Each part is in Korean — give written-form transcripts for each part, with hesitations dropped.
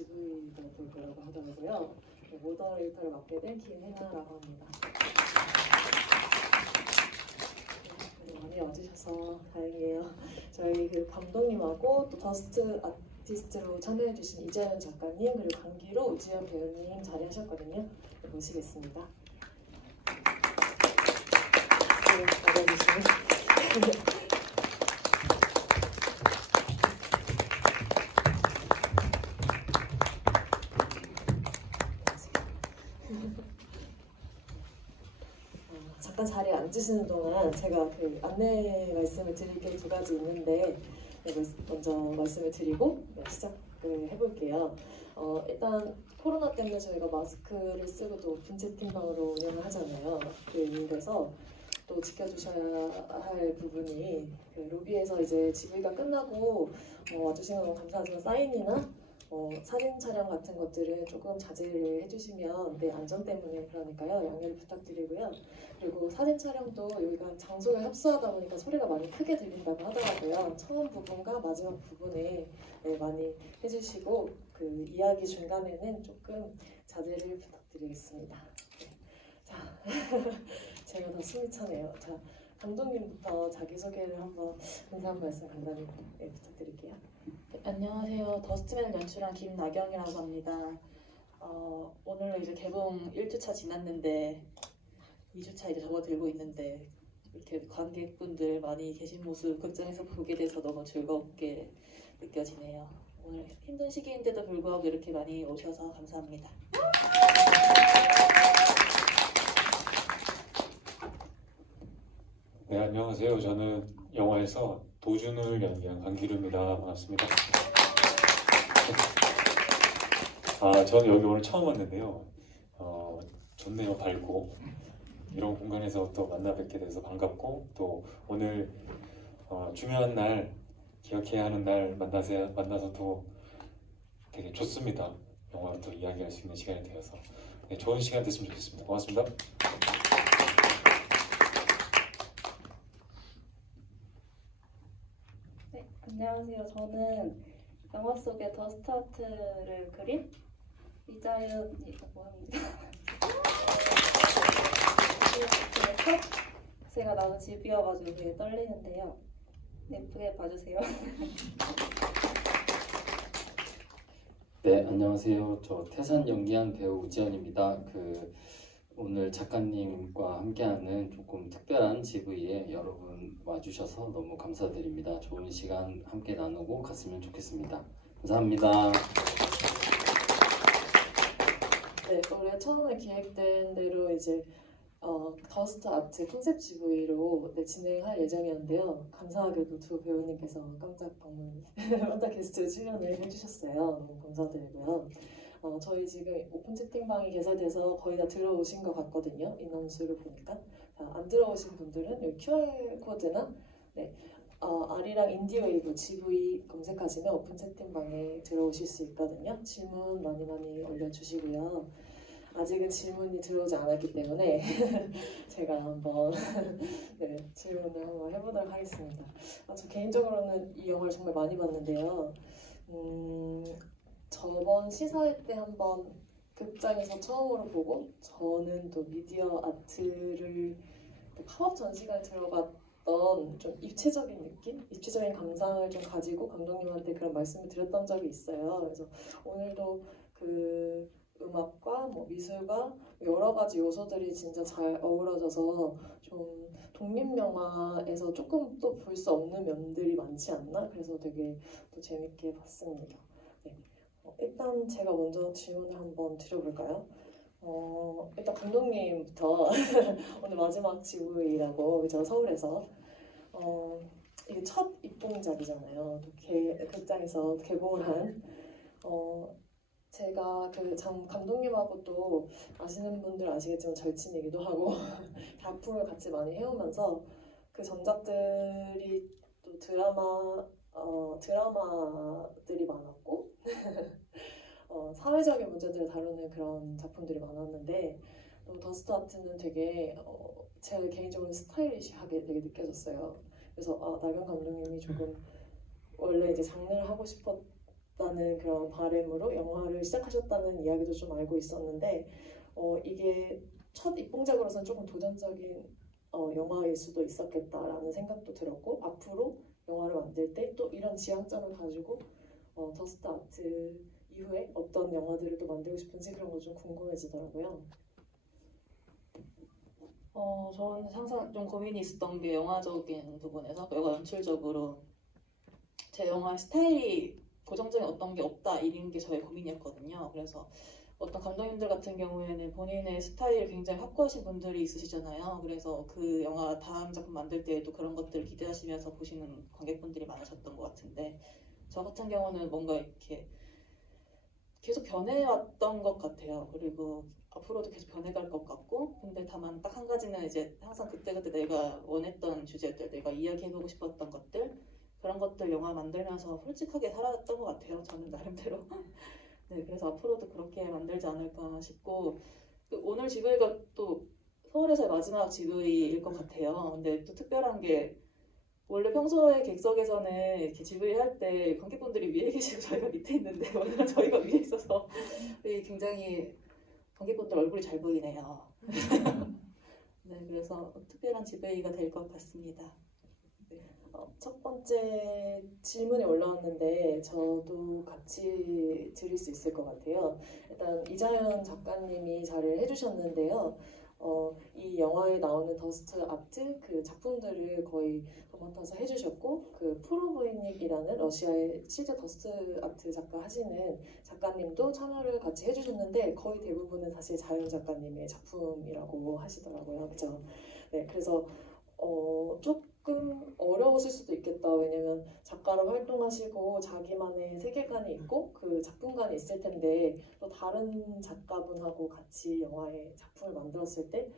GV가 될 거라고 하더라고요. 모더레이터를 맡게 된 김혜나라고 합니다. 많이 와주셔서 다행이에요. 저희 그 감독님하고 또 더스트 아티스트로 참여해주신 이재현 작가님 그리고 감기로 우지연 배우님 자리하셨거든요. 모시겠습니다. 잠깐 자리에 앉으시는 동안 제가 그 안내 말씀을 드릴 게 두 가지 있는데 먼저 말씀을 드리고 시작을 해볼게요. 일단 코로나 때문에 저희가 마스크를 쓰고 또 오픈 채팅방으로 운영을 하잖아요. 그래서 또 지켜주셔야 할 부분이 그 로비에서 이제 GV가 끝나고 와주시면 너무 감사하지만 사인이나 사진 촬영 같은 것들은 조금 자제를 해주시면 안전 때문에 그러니까요. 양해를 부탁드리고요. 그리고 사진 촬영도 여기가 장소가 협소하다 보니까 소리가 많이 크게 들린다고 하더라고요. 처음 부분과 마지막 부분에 많이 해주시고 그 이야기 중간에는 조금 자제를 부탁드리겠습니다. 자, 제가 더 숨이 차네요. 자, 감독님부터 자기소개를 한번 인사 한 말씀 간단히 부탁드릴게요. 네, 안녕하세요. 더스트맨을 연출한 김나경이라고 합니다. 오늘 이제 개봉 1주차 지났는데 2주차 이제 접어들고 있는데 이렇게 관객분들 많이 계신 모습 극장에서 보게 돼서 너무 즐겁게 느껴지네요. 오늘 힘든 시기인데도 불구하고 이렇게 많이 오셔서 감사합니다. 네, 안녕하세요. 저는 영화에서 도준을 연기한 강기루입니다. 반갑습니다. 저는 여기 오늘 처음 왔는데요. 좋네요. 밝고 이런 공간에서 또 만나 뵙게 돼서 반갑고 또 오늘 중요한 날, 기억해야 하는 날 만나서 또 되게 좋습니다. 영화로 또 이야기할 수 있는 시간이 되어서 네, 좋은 시간 됐으면 좋겠습니다. 고맙습니다. 네, 안녕하세요. 저는 영화 속의 더 스타트를 그린 이자연이라고 합니다. 제가 나온 집이어가지고 되게 떨리는데요. 예쁘게 봐주세요. 네, 안녕하세요. 저 태산 연기한 배우 우지연입니다. 오늘 작가님과 함께하는 조금 특별한 GV에 여러분 와주셔서 너무 감사드립니다. 좋은 시간 함께 나누고 갔으면 좋겠습니다. 감사합니다. 네, 원래 처음에 기획된 대로 이제 더스트 아트 콘셉트 GV로 진행할 예정이었는데요. 감사하게도 두 배우님께서 깜짝 방문, 깜짝 게스트 출연을 해주셨어요. 너무 감사드리고요. 저희 지금 오픈 채팅방이 개설돼서 거의 다 들어오신 것 같거든요. 인원수를 보니까. 안 들어오신 분들은 여기 QR코드나 아리랑 인디웨이브 GV 검색하시면 오픈 채팅방에 들어오실 수 있거든요. 질문 많이 올려주시고요. 아직은 질문이 들어오지 않았기 때문에 제가 한번 질문을 한번 해보도록 하겠습니다. 저 개인적으로는 이 영화를 정말 많이 봤는데요. 저번 시사회 때 한번 극장에서 처음으로 보고 저는 또 미디어 아트를 팝업 전시관에 들어갔던 좀 입체적인 느낌? 입체적인 감상을 좀 가지고 감독님한테 그런 말씀을 드렸던 적이 있어요. 그래서 오늘도 그 음악과 미술과 여러 가지 요소들이 진짜 잘 어우러져서 좀 독립영화에서 조금 또 볼 수 없는 면들이 많지 않나? 그래서 되게 또 재밌게 봤습니다. 네. 일단 제가 먼저 질문을 한번 드려볼까요? 일단 감독님부터 오늘 마지막 GV라고 그죠? 서울에서 이게 첫 입봉작이잖아요. 또 극장에서 개봉을 한 제가 감독님하고 또 아시는 분들 아시겠지만 절친이기도 하고 작품을 같이 많이 해오면서 그 전작들이 또 드라마들이 많았고 사회적인 문제들을 다루는 그런 작품들이 많았는데 또 더스트 아트는 되게 제가 개인적으로 스타일리시하게 되게 느껴졌어요. 그래서 나경 감독님이 조금 원래 이제 장르를 하고 싶었던 싶다는 그런 바람으로 영화를 시작하셨다는 이야기도 좀 알고 있었는데 이게 첫 입봉작으로서는 조금 도전적인 영화일 수도 있었겠다라는 생각도 들었고 앞으로 영화를 만들 때 또 이런 지향점을 가지고 더스트 아트 이후에 어떤 영화들을 또 만들고 싶은지 그런 거 좀 궁금해지더라고요. 저는 항상 좀 고민이 있었던 게 영화적인 부분에서 영화 연출적으로 제 영화의 스타일이 고정적인 어떤 게 없다 이런 게 저의 고민이었거든요. 그래서 어떤 감독님들 같은 경우에는 본인의 스타일을 굉장히 확고하신 분들이 있으시잖아요. 그래서 그 영화 다음 작품 만들 때에도 그런 것들을 기대하시면서 보시는 관객분들이 많으셨던 것 같은데 저 같은 경우는 뭔가 이렇게 계속 변해왔던 것 같아요. 그리고 앞으로도 계속 변해갈 것 같고 근데 다만 딱 한 가지는 이제 항상 그때그때 내가 원했던 주제들, 내가 이야기해보고 싶었던 것들 그런 것들 영화 만들면서 솔직하게 살았던 것 같아요. 저는 나름대로. 네, 그래서 앞으로도 그렇게 만들지 않을까 싶고 오늘 GV가 또 서울에서의 마지막 GV일 것 같아요. 근데 또 특별한 게 원래 평소에 객석에서는 이렇게 GV 할 때 관객분들이 위에 계시고 저희가 밑에 있는데 오늘은 저희가 위에 있어서 굉장히 관객분들 얼굴이 잘 보이네요. 네, 그래서 특별한 GV가 될 것 같습니다. 첫 번째 질문이 올라왔는데 저도 같이 드릴 수 있을 것 같아요. 일단 이자연 작가님이 잘 해주셨는데요. 이 영화에 나오는 더스트 아트 그 작품들을 거의 도맡아서 해주셨고 그 프로브이닉이라는 러시아의 실제 더스트 아트 작가 하시는 작가님도 참여를 같이 해주셨는데 거의 대부분은 사실 자연 작가님의 작품이라고 하시더라고요. 그렇죠? 네, 그래서 조금 어려웠을 수도 있겠다. 왜냐면 작가로 활동하시고 자기만의 세계관이 있고 그 작품관이 있을 텐데 또 다른 작가분하고 같이 영화의 작품을 만들었을 때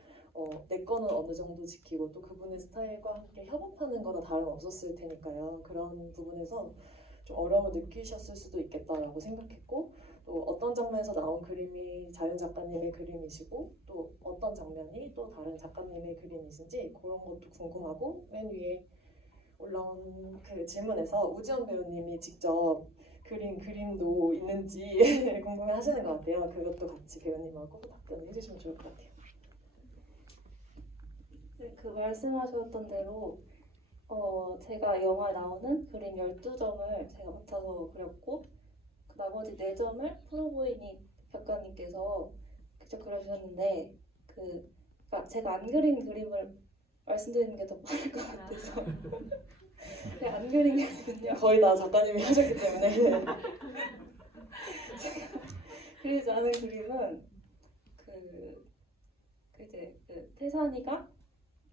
내 거는 어느 정도 지키고 또 그분의 스타일과 함께 협업하는 거나 다름없었을 테니까요. 그런 부분에서 좀 어려움을 느끼셨을 수도 있겠다라고 생각했고 또 어떤 장면에서 나온 그림이 자연 작가님의 그림이시고 또 어떤 장면이 또 다른 작가님의 그림이신지 그런 것도 궁금하고 맨 위에 올라온 그 질문에서 우지원 배우님이 직접 그린 그림도 있는지 궁금해 하시는 것 같아요. 그것도 같이 배우님하고 답변을 해주시면 좋을 것 같아요. 네, 그 말씀하셨던 대로 제가 영화에 나오는 그림 12점을 제가 맡아서 그렸고 그 나머지 4점을 프로보이니 작가님께서 직접 그려주셨는데 그러니까 제가 안 그린 그림을 말씀드리는 게 더 빠를 것 같아서 제가 안 그린 그림은요 거의 다 작가님이 하셨기 때문에 그리지 않은 그림은 이제 태산이가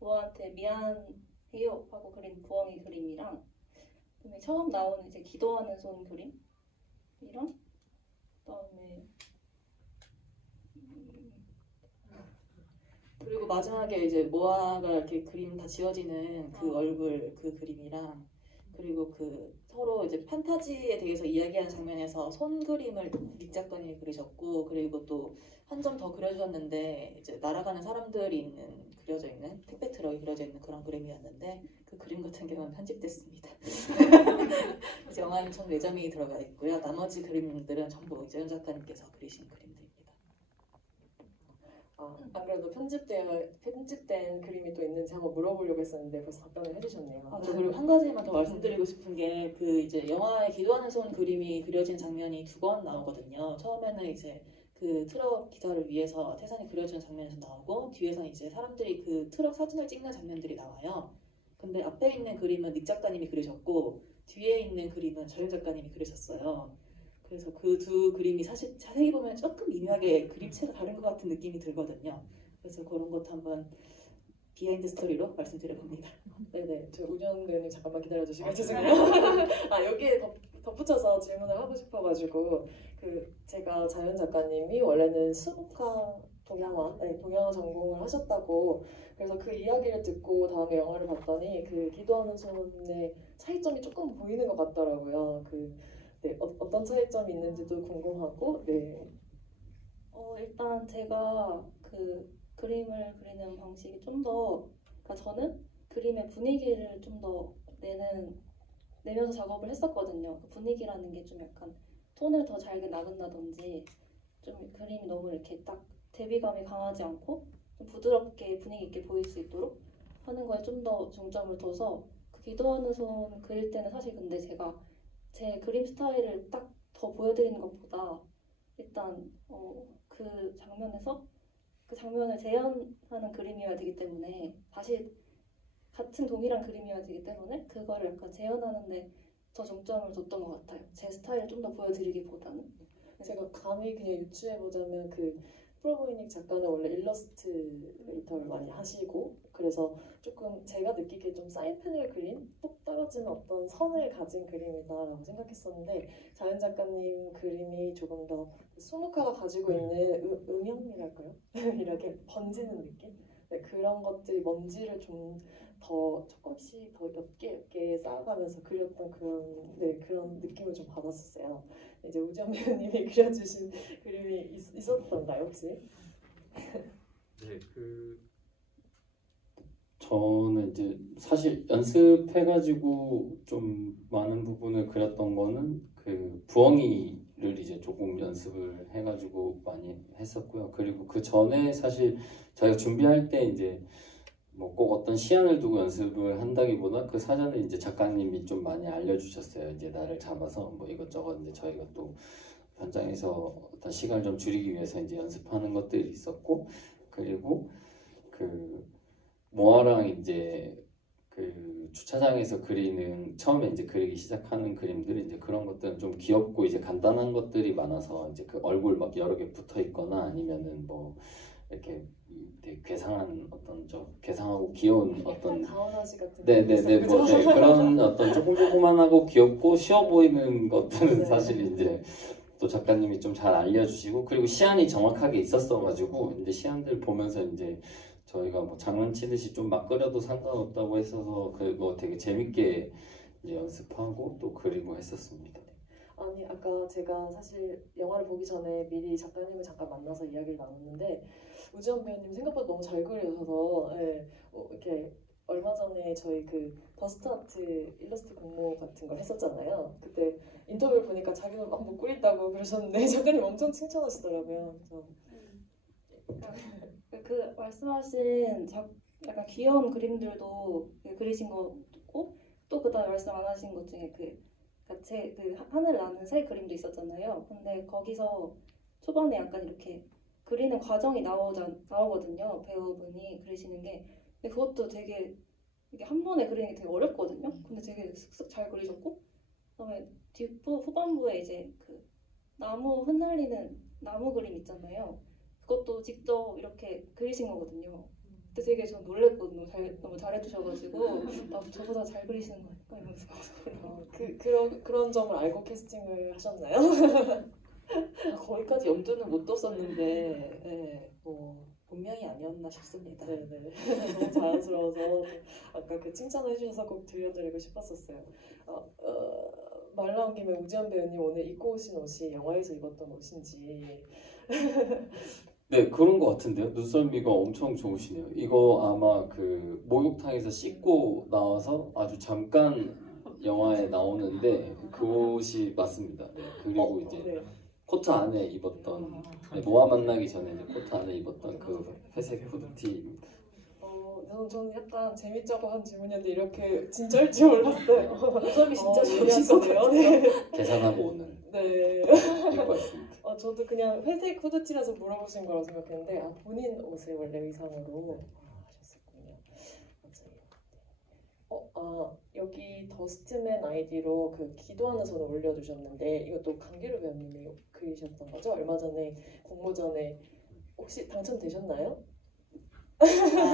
노아한테 미안해요 하고 그린 부엉이 그림이랑 그다음에 처음 나오는 이제 기도하는 손 그림이랑 그다음에 그리고 마지막에 이제 모아가 이렇게 그림 다 지워지는 그 얼굴 그 그림이랑 그리고 그 서로 이제 판타지에 대해서 이야기하는 장면에서 손 그림을 닉 작가님이 그리셨고 그리고 또 한 점 더 그려주셨는데 이제 날아가는 사람들이 그려져 있는 택배 트럭이 그려져 있는 그런 그림이었는데 그 그림 같은 경우는 편집됐습니다. 그래서 영화에는 총 4점이 들어가 있고요. 나머지 그림들은 전부 이재현 작가님께서 그리신 그림들입니다. 안 그래도 편집된 그림이 또 있는지 한번 물어보려고 했었는데 벌써 답변을 해주셨네요. 저 그리고 한 가지만 더 말씀드리고 싶은 게 그 이제 영화에 기도하는 손 그림이 그려진 장면이 2번 나오거든요. 처음에는 이제 그 트럭 기사를 위해서 태산이 그려주는 장면에서 나오고 뒤에서는 이제 사람들이 그 트럭 사진을 찍는 장면들이 나와요. 근데 앞에 있는 그림은 닉 작가님이 그리셨고 뒤에 있는 그림은 자연 작가님이 그리셨어요. 그래서 그 두 그림이 사실 자세히 보면 조금 미묘하게 그림체가 다른 것 같은 느낌이 들거든요. 그래서 그런 것도 한번 비하인드 스토리로 말씀드려봅니다. 네네, 저 우지원 배우님 잠깐만 기다려주시면 죄송해요. 여기에 덧붙여서 질문을 하고 싶어가지고 제가 자연 작가님이 원래는 수국화 동양화 전공을 하셨다고 그래서 그 이야기를 듣고 다음에 영화를 봤더니 그 기도하는 손의 차이점이 조금 보이는 것 같더라고요. 네, 어떤 차이점이 있는지도 궁금하고 네. 일단 제가 그림을 그리는 방식이 좀 더 그러니까 저는 그림의 분위기를 좀 더 내면서 작업을 했었거든요. 그 분위기라는 게 좀 약간 톤을 더 잘게 나눈다든지 좀 그림이 너무 이렇게 딱 대비감이 강하지 않고 좀 부드럽게 분위기 있게 보일 수 있도록 하는 거에 좀 더 중점을 둬서 그 기도하는 손 그릴 때는 사실 근데 제가 제 그림 스타일을 딱 더 보여드리는 것보다 일단 그 장면에서 그 장면을 재현하는 그림이어야 되기 때문에 다시 같은 동일한 그림이어야 되기 때문에 그거를 약간 재현하는데 더 중점을 뒀던 것 같아요. 제 스타일을 좀 더 보여드리기보다는. 제가 감히 그냥 유추해보자면 그 프로보이닉 작가는 원래 일러스트레이터를 많이 하시고 그래서 조금 제가 느끼기에 좀 사인펜을 그린 똑 떨어지는 어떤 선을 가진 그림이다라고 생각했었는데 자연 작가님 그림이 조금 더 수묵화가 가지고 있는 음영미랄까요? 이렇게 번지는 느낌? 네, 그런 것들이 먼지를 좀 더 조금씩 더 옅게 쌓아가면서 그렸던 그런 느낌을 좀 받았었어요. 이제 우지연 배우님이 그려주신 그림이 있었던가요 혹시? 네, 저는 이제 사실 연습해가지고 좀 많은 부분을 그렸던 거는 그 부엉이를 이제 조금 연습을 해가지고 많이 했었고요. 그리고 그 전에 사실 저희가 준비할 때 이제 뭐 꼭 어떤 시안을 두고 연습을 한다기보다 그 사전에 이제 작가님이 좀 많이 알려주셨어요. 이제 나를 잡아서 뭐 이것저것 이제 저희가 또 현장에서 어떤 시간을 좀 줄이기 위해서 이제 연습하는 것들이 있었고 그리고 그 모아랑 이제 그 주차장에서 그리는 처음에 이제 그리기 시작하는 그림들이 이제 그런 것들은 좀 귀엽고 이제 간단한 것들이 많아서 이제 그 얼굴 막 여러 개 붙어 있거나 아니면은 뭐 이렇게 되게 괴상한 어떤 괴상하고 귀여운 어떤 다원아지 같은 네네네 뭐 네, 그런 어떤 조그만하고 귀엽고 쉬워 보이는 것들은 네. 사실 이제 또 작가님이 좀 잘 알려주시고 그리고 시안이 정확하게 있었어가지고 이제 시안들 보면서 이제 저희가 뭐 장난치듯이 좀 막 그려도 상관없다고 했어서 그거 되게 재밌게 이제 연습하고 또 그리고 했었습니다. 아니 아까 제가 사실 영화를 보기 전에 미리 작가님을 잠깐 만나서 이야기를 나눴는데 우지연 배우님 생각보다 너무 잘 그리셔서 예, 이렇게 얼마 전에 저희 그 더스트 아트 일러스트 공모 같은 걸 했었잖아요. 그때 인터뷰를 보니까 자기는 막 못 그린다고 그러셨는데 작가님 엄청 칭찬하시더라고요. 그래서 그 말씀하신 약간 귀여운 그림들도 그리신 거고 또 그다음에 말씀 안 하신 것 중에 그 하늘 나는 새 그림도 있었잖아요. 근데 거기서 초반에 약간 이렇게 그리는 과정이 나오거든요. 배우분이 그리시는 게. 근데 그것도 되게 이게 한 번에 그리는 게 되게 어렵거든요. 근데 되게 슥슥 잘 그리셨고 그다음에 후반부에 이제 그 나무 흩날리는 나무 그림 있잖아요. 그것도 직접 이렇게 그리신 거거든요. 그때 되게 전 놀랬거든요. 너무 잘해주셔가지고 저보다 잘 그리시는 거 아닐까 이러면서 그런 점을 알고 캐스팅을 하셨나요? 거기까지 염두는 못 뒀었는데 네, 뭐 운명이 아니었나 싶습니다. 네네. 너무 자연스러워서 아까 그 칭찬을 해주셔서 꼭 들려드리고 싶었었어요. 말 나온 김에 우지연 배우님 오늘 입고 오신 옷이 영화에서 입었던 옷인지. 네 그런 것 같은데요. 눈썰미가 엄청 좋으시네요. 이거 아마 그 목욕탕에서 씻고 나와서 아주 잠깐 영화에 나오는데 그 옷이 맞습니다. 네, 그리고 이제 네. 코트 안에 입었던 네, 모아 만나기 전에 이제 코트 안에 입었던 그 회색 후드티입니다. 저는 약간 재밌자고 한 질문이었는데 이렇게 진짜일 줄 몰랐어요. 눈썹이 진짜 좋으신 좋으신 거네요. 거네요. 네. 계산하고 오늘 네. 입고 왔습니다. 저도 그냥 회색 후드티라서 물어보신 거라고 생각했는데 본인 옷을 원래 의상으로 하셨었군요. 맞아요. 여기 더스트맨 아이디로 그 기도하는 손을 올려주셨는데 이것도 강기루 배우님이 그리셨던 거죠? 얼마 전에 공모전에 혹시 당첨되셨나요?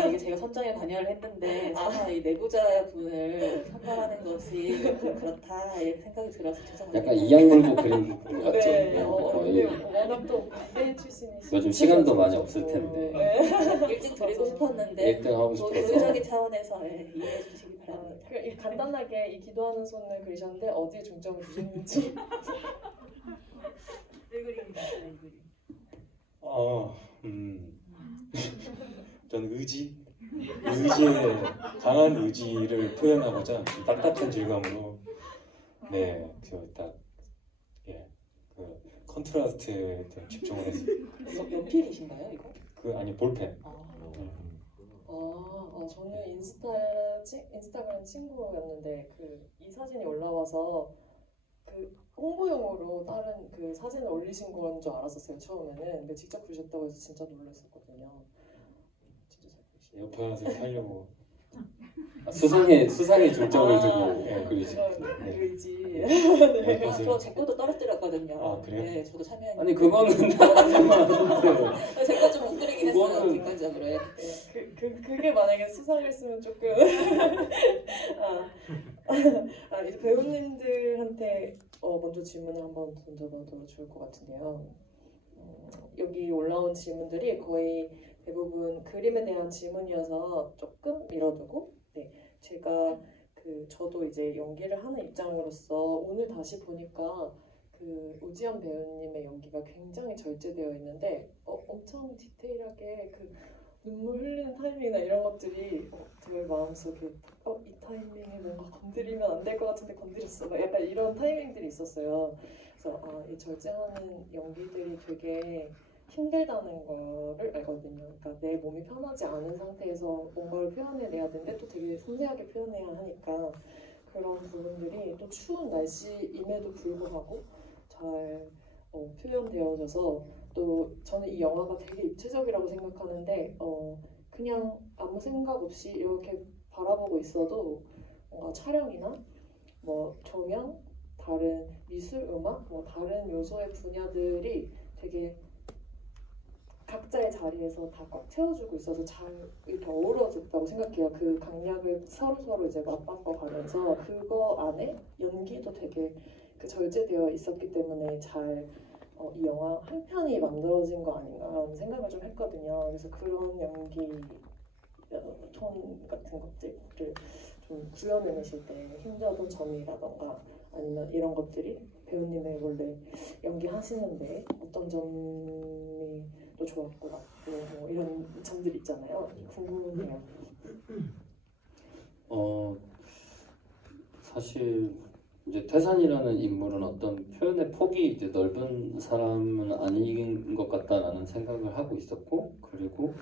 이게 제가 선정에 관여를 했는데 이 내부자분을 선발하는 것이 그렇다 이렇게 생각이 들어서 죄송합니다. 약간 이악 물고 그린 것 같죠? 네. 네, 근데 거의 워낙 또 무대 출신이시죠. 요즘 시간도 많이 없을 텐데 네. 일찍 드리고 싶었는데 1등 하고 도의적인 싶어서 차원에서 이해해 주시기 바랍니다. 간단하게 이 기도하는 손을 그리셨는데 어디에 중점을 두셨는지. 내 그림입니다. 내 그림. 저는 의지의 강한 의지를 표현하고자 좀 딱딱한 질감으로 네, 그 컨트라스트에 좀 집중을 했어요. 연필이신가요 이거? 아니 볼펜. 저는 인스타그램 친구였는데 이 사진이 올라와서 홍보용으로 다른 사진을 올리신 건 줄 알았었어요 처음에는. 근데 직접 그리셨다고 해서 진짜 놀랐었거든요. 진짜 잘 그리시네요. 옆에 와서 하려고. 수상의 중점을 두고 그리시. 그런 의지. 네. 제 것도 떨어뜨렸거든요. 아, 그래요? 네, 저도 참여했는데. 아니 그거는 제 거 좀 못 그리긴 했어요. 그거는- 객관적으로. 예. 그게 만약에 수상했으면 조금 이제 배우님들한테 먼저 질문을 한번 던져봐도 좋을 것 같은데요. 여기 올라온 질문들이 거의 대부분 그림에 대한 질문이어서 조금 미뤄두고, 제가 저도 이제 연기를 하는 입장으로서 오늘 다시 보니까 오지연 배우님의 연기가 굉장히 절제되어 있는데 엄청 디테일하게 눈물 흘리는 타이밍이나 이런 것들이 제 마음속에 이 타이밍에 뭔가 건드리면 안 될 것 같은데 건드렸어, 막 약간 이런 타이밍들이 있었어요. 그래서 이 절제하는 연기들이 되게 힘들다는 거를 알거든요. 그러니까 내 몸이 편하지 않은 상태에서 뭔가를 표현해내야 되는데 또 되게 섬세하게 표현해야 하니까 그런 부분들이 또 추운 날씨임에도 불구하고 잘 표현되어져서, 또 저는 이 영화가 되게 입체적이라고 생각하는데 그냥 아무 생각 없이 이렇게 바라보고 있어도 뭔가 촬영이나 뭐 조명, 다른 미술, 음악, 뭐 다른 요소의 분야들이 되게 각자의 자리에서 다 꽉 채워주고 있어서 잘 이렇게 어우러졌다고 생각해요. 그 강약을 서로 이제 맞바꿔 가면서 그거 안에 연기도 되게 절제되어 있었기 때문에 잘 이 영화 한 편이 만들어진 거 아닌가라는 생각을 좀 했거든요. 그래서 그런 연기 톤 같은 것들을 좀 구현해내실 때 힘들었던 점이라던가 아니면 이런 것들이 배우님의 원래 연기하시는데 어떤 점이 또 좋았고 나쁘고 뭐 이런 점들이 있잖아요. 궁금해요. 사실 이제 태산이라는 인물은 어떤 표현의 폭이 이제 넓은 사람은 아닌 것 같다라는 생각을 하고 있었고, 그리고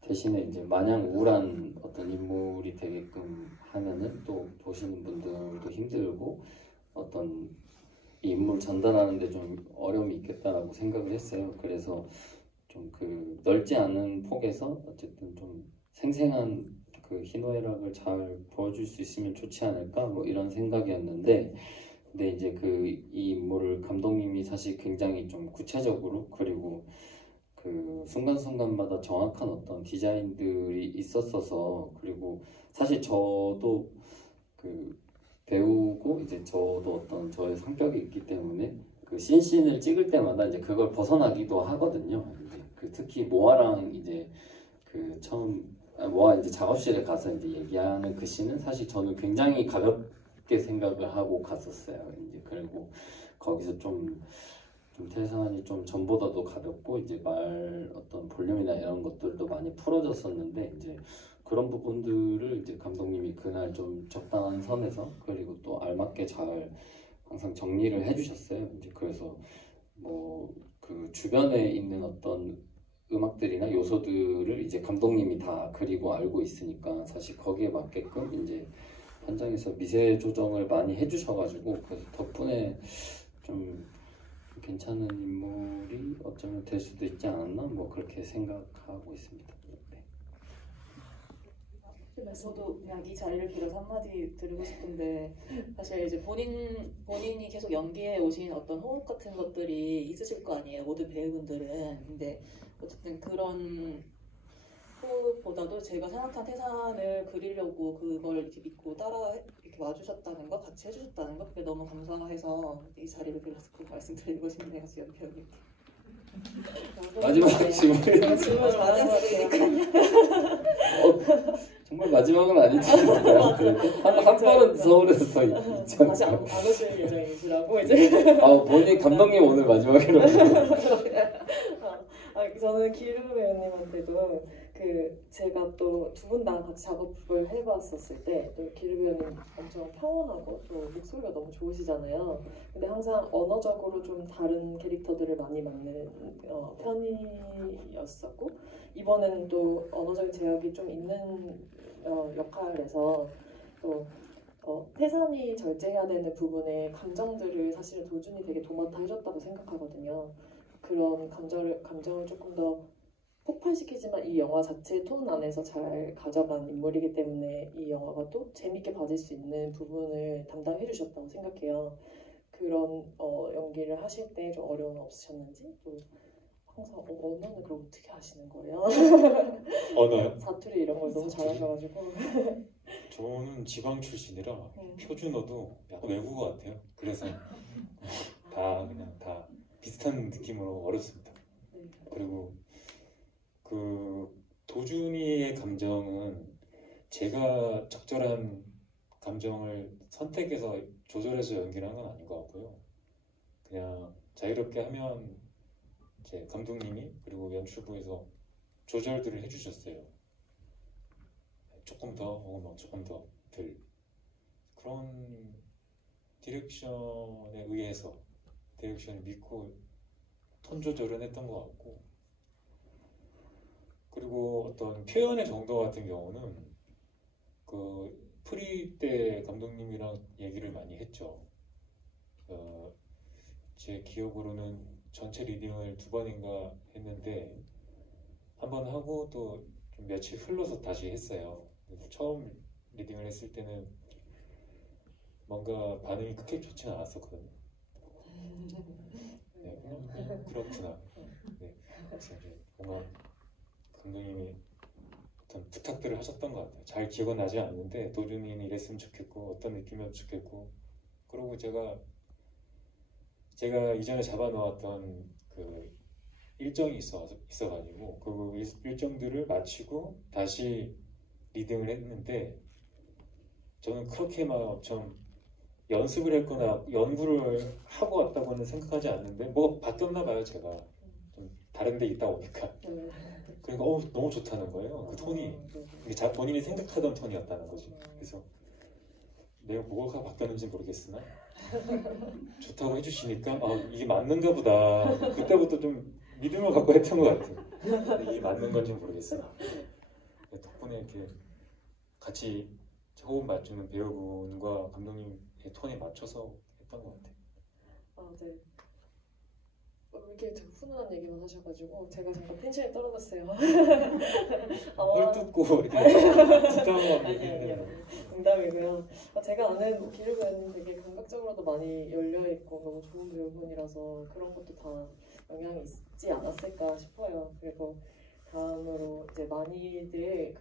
대신에 이제 마냥 우울한 어떤 인물이 되게끔 하면은 또 보시는 분들도 힘들고 어떤 이 인물 전달하는데 좀 어려움이 있겠다라고 생각을 했어요. 그래서 좀 넓지 않은 폭에서 어쨌든 좀 생생한 희노애락을 잘 보여줄 수 있으면 좋지 않을까 뭐 이런 생각이었는데, 근데 이제 이 인물을 감독님이 사실 굉장히 좀 구체적으로, 그리고 순간순간마다 정확한 어떤 디자인들이 있었어서, 그리고 사실 저도 배우고 이제 저도 어떤 저의 성격이 있기 때문에 씬을 찍을 때마다 이제 그걸 벗어나기도 하거든요. 이제 특히 모아랑 이제 모아 이제 작업실에 가서 이제 얘기하는 그 씬은 사실 저는 굉장히 가볍게 생각을 하고 갔었어요. 이제 그리고 거기서 좀 태산이 좀 전보다도 가볍고 이제 말 어떤 볼륨이나 이런 것들도 많이 풀어졌었는데, 이제 그런 부분들을 이제 감독님이 그날 좀 적당한 선에서 그리고 또 알맞게 잘 항상 정리를 해주셨어요. 이제 그래서 뭐 주변에 있는 어떤 음악들이나 요소들을 이제 감독님이 다 그리고 알고 있으니까 사실 거기에 맞게끔 이제 현장에서 미세 조정을 많이 해주셔가지고, 그래서 덕분에 좀 괜찮은 인물이 어쩌면 될 수도 있지 않았나 뭐 그렇게 생각하고 있습니다. 저도 그냥 이 자리를 빌어서 한마디 드리고 싶은데, 사실 이제 본인이 계속 연기해 오신 어떤 호흡 같은 것들이 있으실 거 아니에요, 모든 배우분들은. 근데 어쨌든 그런 호흡보다도 제가 생각한 태산을 그리려고 그걸 이렇게 믿고 따라 이렇게 와주셨다는 거, 같이 해주셨다는 거, 그게 너무 감사해서 이 자리를 빌어서 그 말씀드리고 싶네요, 지연 배우님께. 마지막 질문. 제가 질문을 받아서 정말 마지막은 아니지. 한 번은 서울에서 더 있지 다시 안 않을까. 오실 예정이시라고 이제. 본인 감독님 오늘 마지막이라고. 저는 기르 배우님한테도 제가 또 두 분 다 같이 작업을 해봤었을 때 또 기르 배우님 엄청 평온하고 또 목소리가 너무 좋으시잖아요. 근데 항상 언어적으로 좀 다른 캐릭터들을 많이 맡는 편이었었고 이번에는 또 언어적인 제약이 좀 있는 역할에서 또 태산이 절제해야 되는 부분의 감정들을 사실은 도준이 되게 도맡아 해줬다고 생각하거든요. 그런 감정을 조금 더 폭발시키지만 이 영화 자체의 톤 안에서 잘 가져간 인물이기 때문에 이 영화가 또 재밌게 봐줄 수 있는 부분을 담당해 주셨다고 생각해요. 그런 연기를 하실 때 좀 어려움 없으셨는지 또 항상 언어는 그럼 어떻게 하시는 거예요? 언어요? 사투리 이런 걸 너무 잘하셔가지고 저는 지방 출신이라 표준어도 약간 외국어 같아요. 그래서 그냥 다 비슷한 느낌으로 어렵습니다. 그리고 그 도준이의 감정은 제가 적절한 감정을 선택해서 조절해서 연기를 한 건 아닌 것 같고요. 그냥 자유롭게 하면 이제 감독님이 그리고 연출부에서 조절들을 해주셨어요. 조금 더 혹은 조금 더 덜 그런 디렉션에 의해서 디렉션을 믿고 톤 조절은 했던 것 같고 그리고 어떤 표현의 정도 같은 경우는 그 프리 때 감독님이랑 얘기를 많이 했죠. 제 기억으로는 전체 리딩을 2번인가 했는데 한 번 하고 또 좀 며칠 흘러서 다시 했어요. 처음 리딩을 했을 때는 뭔가 반응이 그렇게 좋지는 않았었거든요. 네, 그냥 그렇구나. 네, 그래서 이제 뭔가 감독님이 어떤 부탁들을 하셨던 것 같아요. 잘 기억은 나지 않는데 도준이는 이랬으면 좋겠고 어떤 느낌이었으면 좋겠고 그리고 제가 이전에 잡아놓았던 그 일정이 있어가지고 그 일정들을 마치고 다시 리딩을 했는데 저는 그렇게 막 엄청 연습을 했거나 연구를 하고 왔다고는 생각하지 않는데 뭐가 바뀌었나 봐요. 제가 좀 다른 데 있다 오니까 그러니까 너무 좋다는 거예요. 그 톤이 이게 본인이 생각하던 톤이었다는 거지. 그래서 내가 뭐가 바뀌었는지 모르겠으나 좋다고 해주시니까 이게 맞는가 보다. 그때부터 좀 믿음을 갖고 했던 것 같아요. 이게 맞는 건지 모르겠으나 덕분에 이렇게 같이 호흡 맞추는 배우분과 감독님의 톤에 맞춰서 했던 것 같아요. 네. 이렇게 되게 훈훈한 얘기만 하셔가지고 제가 잠깐 텐션이 떨어졌어요. 헐뜯고 이렇게 부담감 아니요. 농담이고요. 제가 아는 기르 배우님 되게 감각적으로도 많이 열려있고 너무 좋은 배우분이라서 그런 것도 다 영향이 있지 않았을까 싶어요. 그리고 다음으로 이제 많이들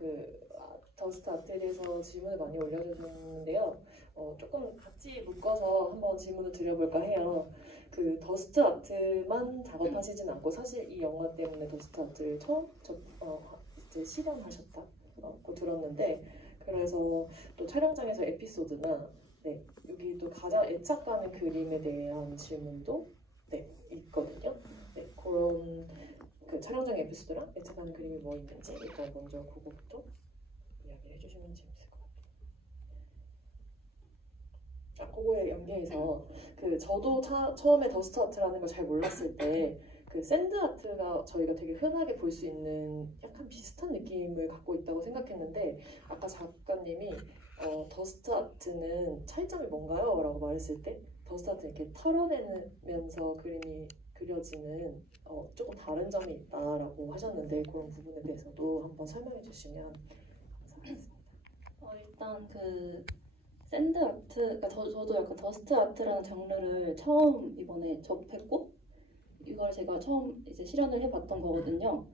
더스트 아트리에서 질문을 많이 올려주셨는데요. 조금 같이 묶어서 한번 질문을 드려볼까 해요. 그 더스트 아트만 작업하시진 않고 사실 이 영화 때문에 더스트 아트를 처음 이제 실현하셨다고 들었는데 그래서 또 촬영장에서 에피소드나 여기 또 가장 애착 가는 그림에 대한 질문도 있거든요. 그런 그 촬영장 에피소드랑 애착 가는 그림이 뭐 있는지 일단 먼저 그거부터 이야기를 해주시면 재밌을 것 같아요. 그거에 연계해서 저도 처음에 더스트 아트라는 걸 잘 몰랐을 때 그 샌드 아트가 저희가 되게 흔하게 볼 수 있는 약간 비슷한 느낌을 갖고 있다고 생각했는데 아까 작가님이 더스트 아트는 차이점이 뭔가요? 라고 말했을 때 더스트 아트는 이렇게 털어내면서 그림이 그려지는 조금 다른 점이 있다라고 하셨는데 그런 부분에 대해서도 한번 설명해 주시면 감사하겠습니다. 일단 그 샌드 아트, 그러니까 저도 약간 더스트 아트라는 장르를 처음 이번에 접했고 이걸 제가 처음 이제 실현을 해봤던 거거든요.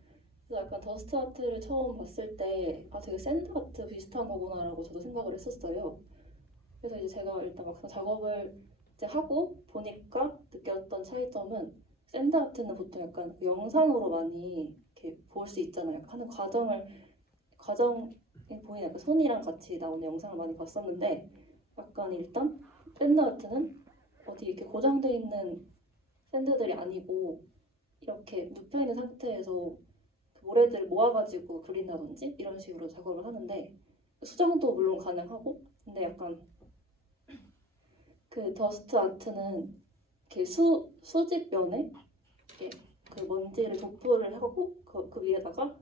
그래서 약간 더스트 아트를 처음 봤을 때 되게 샌드 아트 비슷한 거구나라고 저도 생각을 했었어요. 그래서 이제 제가 일단 막상 작업을 이제 하고 보니까 느꼈던 차이점은 샌드 아트는 보통 약간 영상으로 많이 이렇게 볼 수 있잖아요. 하는 과정에 보이는 약간 손이랑 같이 나오는 영상을 많이 봤었는데 약간 일단 샌드 아트는 어디 이렇게 고정돼 있는 샌드들이 아니고 이렇게 눕혀 있는 상태에서 그 모래들 모아가지고 그린다든지 이런 식으로 작업을 하는데 수정도 물론 가능하고 근데 약간 그 더스트 아트는 이렇게 수직면에 이렇게 그 먼지를 도포를 하고 그 위에다가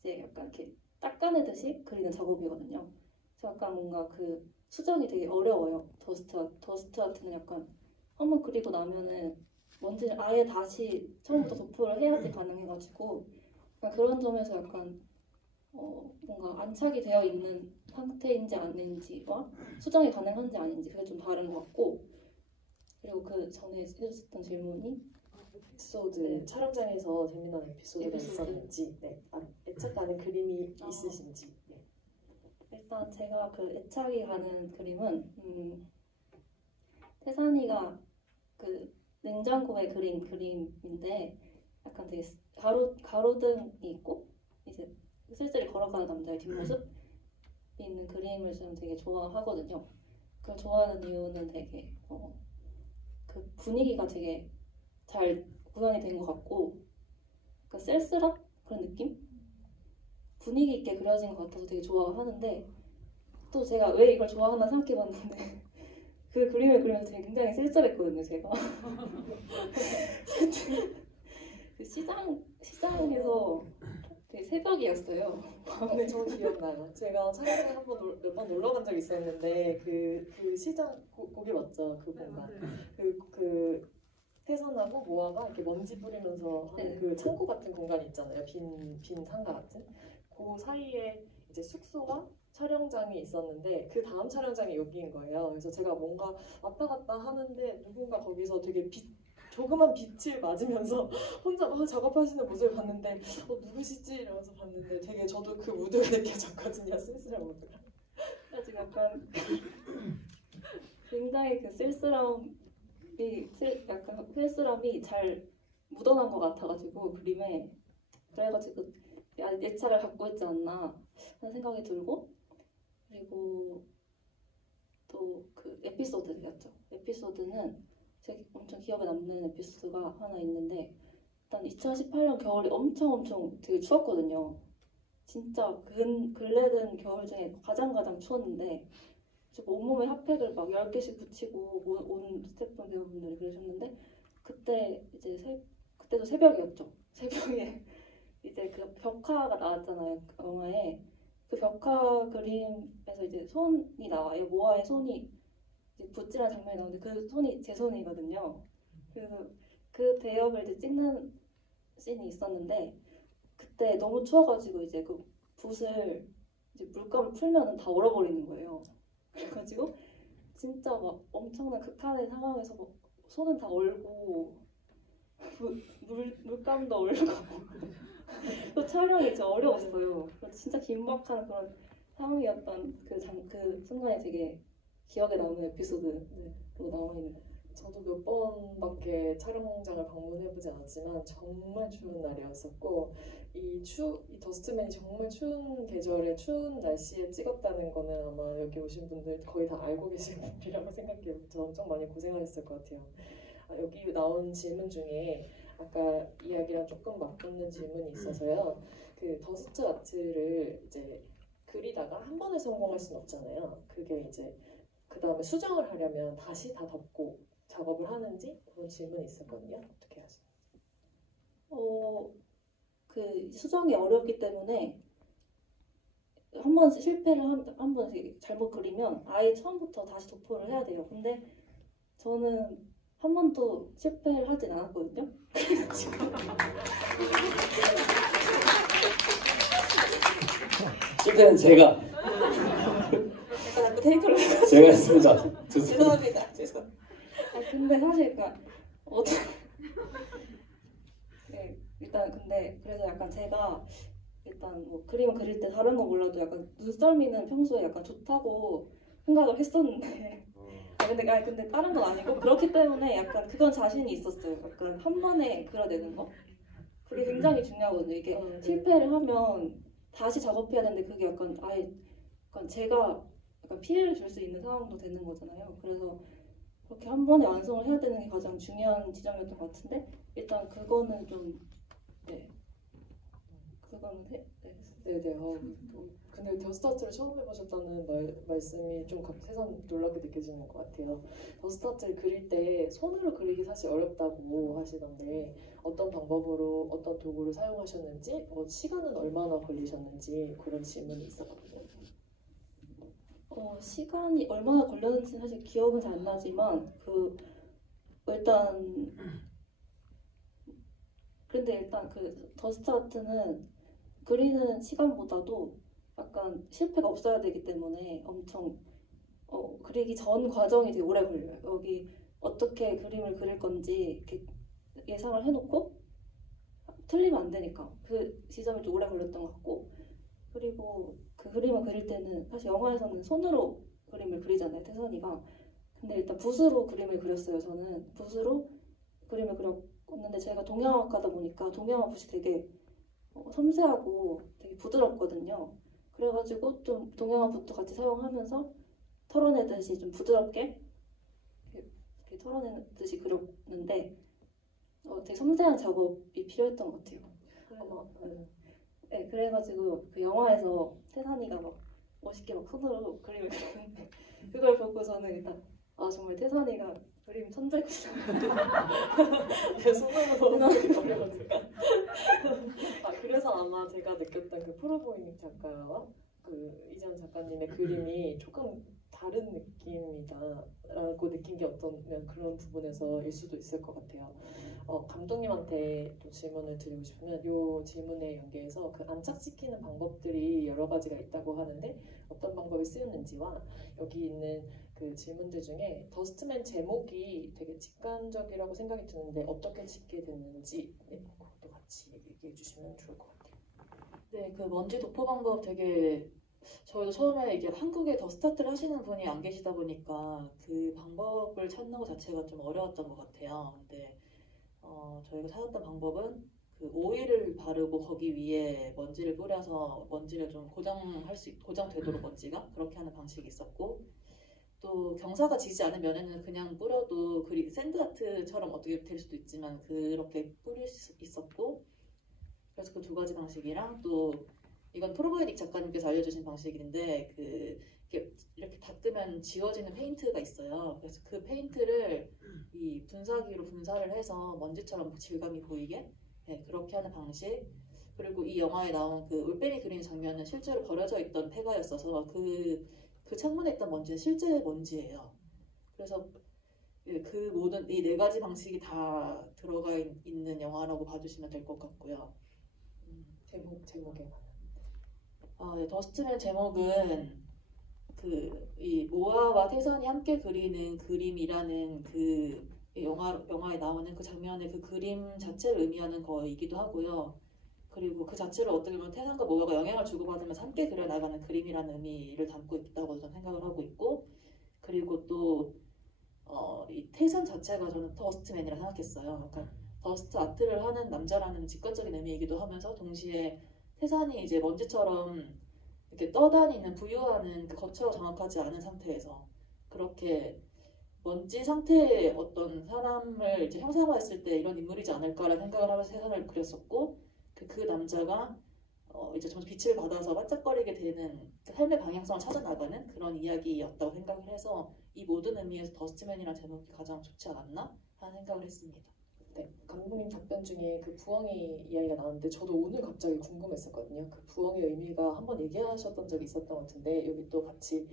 이제 약간 이렇게 닦아내듯이 그리는 작업이거든요. 그래서 약간 뭔가 그 수정이 되게 어려워요. 더스트 아트는 약간 한번 그리고 나면은 먼지를 아예 다시 처음부터 도포를 해야지 가능해가지고 약간 그런 점에서 약간 뭔가 안착이 되어 있는 상태인지 아닌지와 수정이 가능한지 아닌지 그게 좀 다른 것 같고 그리고 그 전에 해주셨던 질문이 에피소드 네. 촬영장에서 재미난 에피소드가 에피소드. 있었는지 애착가는 그림이 아. 있으신지. 네. 일단 제가 그 애착이 가는 그림은 태산이가 그 냉장고에 그린 그림인데 약간 되게 가로등이 있고 이제 쓸쓸히 걸어가는 남자의 뒷모습이 있는 그림을 좀 되게 좋아하거든요. 그걸 좋아하는 이유는 되게 그 분위기가 되게 잘 구현이 된 것 같고 약간 쓸쓸한 그런 느낌? 분위기 있게 그려진 것 같아서 되게 좋아하는데 또 제가 왜 이걸 좋아하나 생각해봤는데 그 그림을 그리면서 되게 굉장히 쓸쓸했거든요, 제가. 그 시장에서 되게 새벽이었어요. 밤에. 저 기억나요. 제가 촬영장에 몇 번 놀러 간 적이 있었는데 그 시장 거기 맞죠? 그 뭔가 그 태선하고 모아가 이렇게 먼지 뿌리면서 하는 네. 그 창고 같은 공간이 있잖아요. 빈 상가 같은. 그 사이에 이제 숙소와 촬영장이 있었는데 그 다음 촬영장이 여기인 거예요. 그래서 제가 뭔가 왔다 갔다 하는데 누군가 거기서 되게 조그만 빛을 맞으면서 혼자 막 작업하시는 모습을 봤는데 누구시지? 이러면서 봤는데 되게 저도 그 무드가 느껴졌거든요. 쓸쓸한 무드가. 그래서 약간 굉장히 그 약간 쓸쓸함이 잘 묻어난 것 같아가지고 그림에 그래가지고 애착을 갖고 있지 않나 하는 생각이 들고 그리고 또 그 에피소드였죠. 에피소드는 제가 엄청 기억에 남는 에피소드가 하나 있는데 일단 2018년 겨울이 엄청 되게 추웠거든요. 진짜 근래 든 겨울 중에 가장 추웠는데 온몸에 핫팩을 막 10개씩 붙이고 온 스태프분 배우분들이 그러셨는데 그때도 새벽이었죠. 새벽에 이제 그 벽화가 나왔잖아요. 영화에 그 벽화 그림에서 이제 손이 나와요. 모아의 손이 이제 붓질한 장면이 나오는데 그 손이 제 손이거든요. 그래서 그 대역을 이제 찍는 씬이 있었는데 그때 너무 추워가지고 이제 그 붓을 이제 물감을 풀면은 다 얼어버리는 거예요. 그래가지고 진짜 막 엄청난 극한의 상황에서 막 손은 다 얼고 물감도 얼고 또 촬영이 진짜 어려웠어요. 진짜 긴박한 그런 상황이었던 그 순간이 되게 기억에 남는 에피소드로 나와 있는 것 같아요. 저도 몇 번밖에 촬영장을 방문해보지 않았지만 정말 추운 날이었었고 이 더스트맨이 정말 추운 계절에 추운 날씨에 찍었다는 거는 아마 여기 오신 분들 거의 다 알고 계신 분이라고 생각해요. 저 엄청 많이 고생을 했을 것 같아요. 여기 나온 질문 중에 아까 이야기랑 조금 맞붙는 질문이 있어서요. 그 더스트 아트를 이제 그리다가 한 번에 성공할 수는 없잖아요. 그게 이제 그 다음에 수정을 하려면 다시 다 덮고 작업을 하는지 그런 질문이 있었거든요. 어떻게 하시나요? 그 수정이 어렵기 때문에 한 번 실패를 한 번 잘못 그리면 아예 처음부터 다시 도포를 해야 돼요. 근데 저는 한 번도 실패를 하진 않았거든요. 실패는 제가 테이크를 했습니다. 죄송합니다. 근데 사실 그러니까 네, 일단 근데 그래서 약간 제가 일단 뭐 그림을 그릴 때 다른 거 몰라도 약간 눈썰미는 평소에 약간 좋다고 생각을 했었는데 근데 다른 건 아니고 그렇기 때문에 약간 그건 자신이 있었어요. 약간 한 번에 그려내는 거 그게 굉장히 중요하거든요. 이게 실패를 하면 다시 작업해야 되는데 그게 약간 아예 약간 제가 약간 피해를 줄 수 있는 상황도 되는 거잖아요. 그래서 그렇게 한 번에 완성을 해야 되는 게 가장 중요한 지점이었던 것 같은데 일단 그거는 좀 네. 그거는 네. 네네. 근데 더스트아트를 처음 해보셨다는 말씀이 좀 새삼 놀랍게 느껴지는 것 같아요. 더스트아트를 그릴 때 손으로 그리기 사실 어렵다고 하시던데 어떤 방법으로 어떤 도구를 사용하셨는지, 시간은 얼마나 걸리셨는지 그런 질문이 있었거든요. 시간이 얼마나 걸렸는지 사실 기억은 잘 안 나지만 일단 그 더스트 아트는 그리는 시간보다도 약간 실패가 없어야 되기 때문에 엄청 그리기 전 과정이 되게 오래 걸려요. 여기 어떻게 그림을 그릴 건지 이렇게 예상을 해놓고 틀리면 안 되니까 그 지점이 좀 오래 걸렸던 것 같고, 그리고 그 그림을 그릴 때는 사실 영화에서는 손으로 그림을 그리잖아요, 태선이가. 근데 일단 붓으로 그림을 그렸어요. 저는 붓으로 그림을 그렸는데 제가 동양화가다 보니까 동양화 붓이 되게 섬세하고 되게 부드럽거든요. 그래가지고 좀 동양화 붓도 같이 사용하면서 털어내듯이 좀 부드럽게 이렇게 털어내듯이 그렸는데 되게 섬세한 작업이 필요했던 것 같아요. 네, 그래가지고 그 영화에서 태산이가 막 멋있게 막 손으로 그림을 그리는데 그걸 보고 저는 일단 정말 태산이가 그림 천재구나. 제 손으로 그리기 어려우니까. 그래서 아마 제가 느꼈던 그 프로보이닝 작가와 그 이재현 작가님의 그림이 조금 다른 느낌이다라고 느낀 게 어쩌면 그런 부분에서일 수도 있을 것 같아요. 감독님한테 또 질문을 드리고 싶으면 이 질문에 연계해서 그 안착시키는 방법들이 여러 가지가 있다고 하는데 어떤 방법이 쓰였는지와 여기 있는 그 질문들 중에 더스트맨 제목이 되게 직관적이라고 생각이 드는데 어떻게 짓게 됐는지 그것도 같이 얘기해 주시면 좋을 것 같아요. 네, 그 먼지 도포 방법 되게 저희도 처음에 이게 한국에 더스트아트를 하시는 분이 안 계시다 보니까 그 방법을 찾는 것 자체가 좀 어려웠던 것 같아요. 근데 저희가 찾았던 방법은 그 오일을 바르고 거기 위에 먼지를 뿌려서 먼지를 좀 고정되도록 먼지가 그렇게 하는 방식이 있었고, 또 경사가 지지 않은 면에는 그냥 뿌려도 샌드아트처럼 어떻게 될 수도 있지만 그렇게 뿌릴 수 있었고, 그래서 그 두 가지 방식이랑 또 이건 프로보이닉 작가님께서 알려주신 방식인데 이렇게 닦으면 지워지는 페인트가 있어요. 그래서 그 페인트를 이 분사기로 분사를 해서 먼지처럼 질감이 보이게 그렇게 하는 방식. 그리고 이 영화에 나온 그 올빼미 그린 장면은 실제로 버려져 있던 폐가였어서 그 창문에 있던 먼지는 실제 먼지예요. 그래서 그 모든 이 네 가지 방식이 다 들어가 있는 영화라고 봐주시면 될 것 같고요. 제목에 네, 더스트맨 제목은 이 모아와 태선이 함께 그리는 그림이라는 그 영화에 나오는 그 장면의 그 그림 자체를 의미하는 거이기도 하고요. 그리고 그 자체를 어떻게 보면 태선과 모아가 영향을 주고받으면서 함께 그려나가는 그림이라는 의미를 담고 있다고 저는 생각을 하고 있고, 그리고 또 이 태선 자체가 저는 더스트맨이라 생각했어요. 그러니까 더스트 아트를 하는 남자라는 직관적인 의미이기도 하면서 동시에 태산이 이제 먼지처럼 이렇게 떠다니는 부유하는 그 거처가 정확하지 않은 상태에서 그렇게 먼지 상태의 어떤 사람을 이제 형상화했을 때 이런 인물이지 않을까라는 생각을 하면서 태산을 그렸었고, 그 남자가 이제 점점 빛을 받아서 반짝거리게 되는 그 삶의 방향성을 찾아나가는 그런 이야기였다고 생각을 해서 이 모든 의미에서 더스트맨이라는 제목이 가장 좋지 않았나 하는 생각을 했습니다. 네, 감독님 답변 중에 그 부엉이 이야기가 나왔는데 저도 오늘 갑자기 궁금했었거든요. 그 부엉이의 의미가 한번 얘기하셨던 적이 있었던 것 같은데 여기 또 같이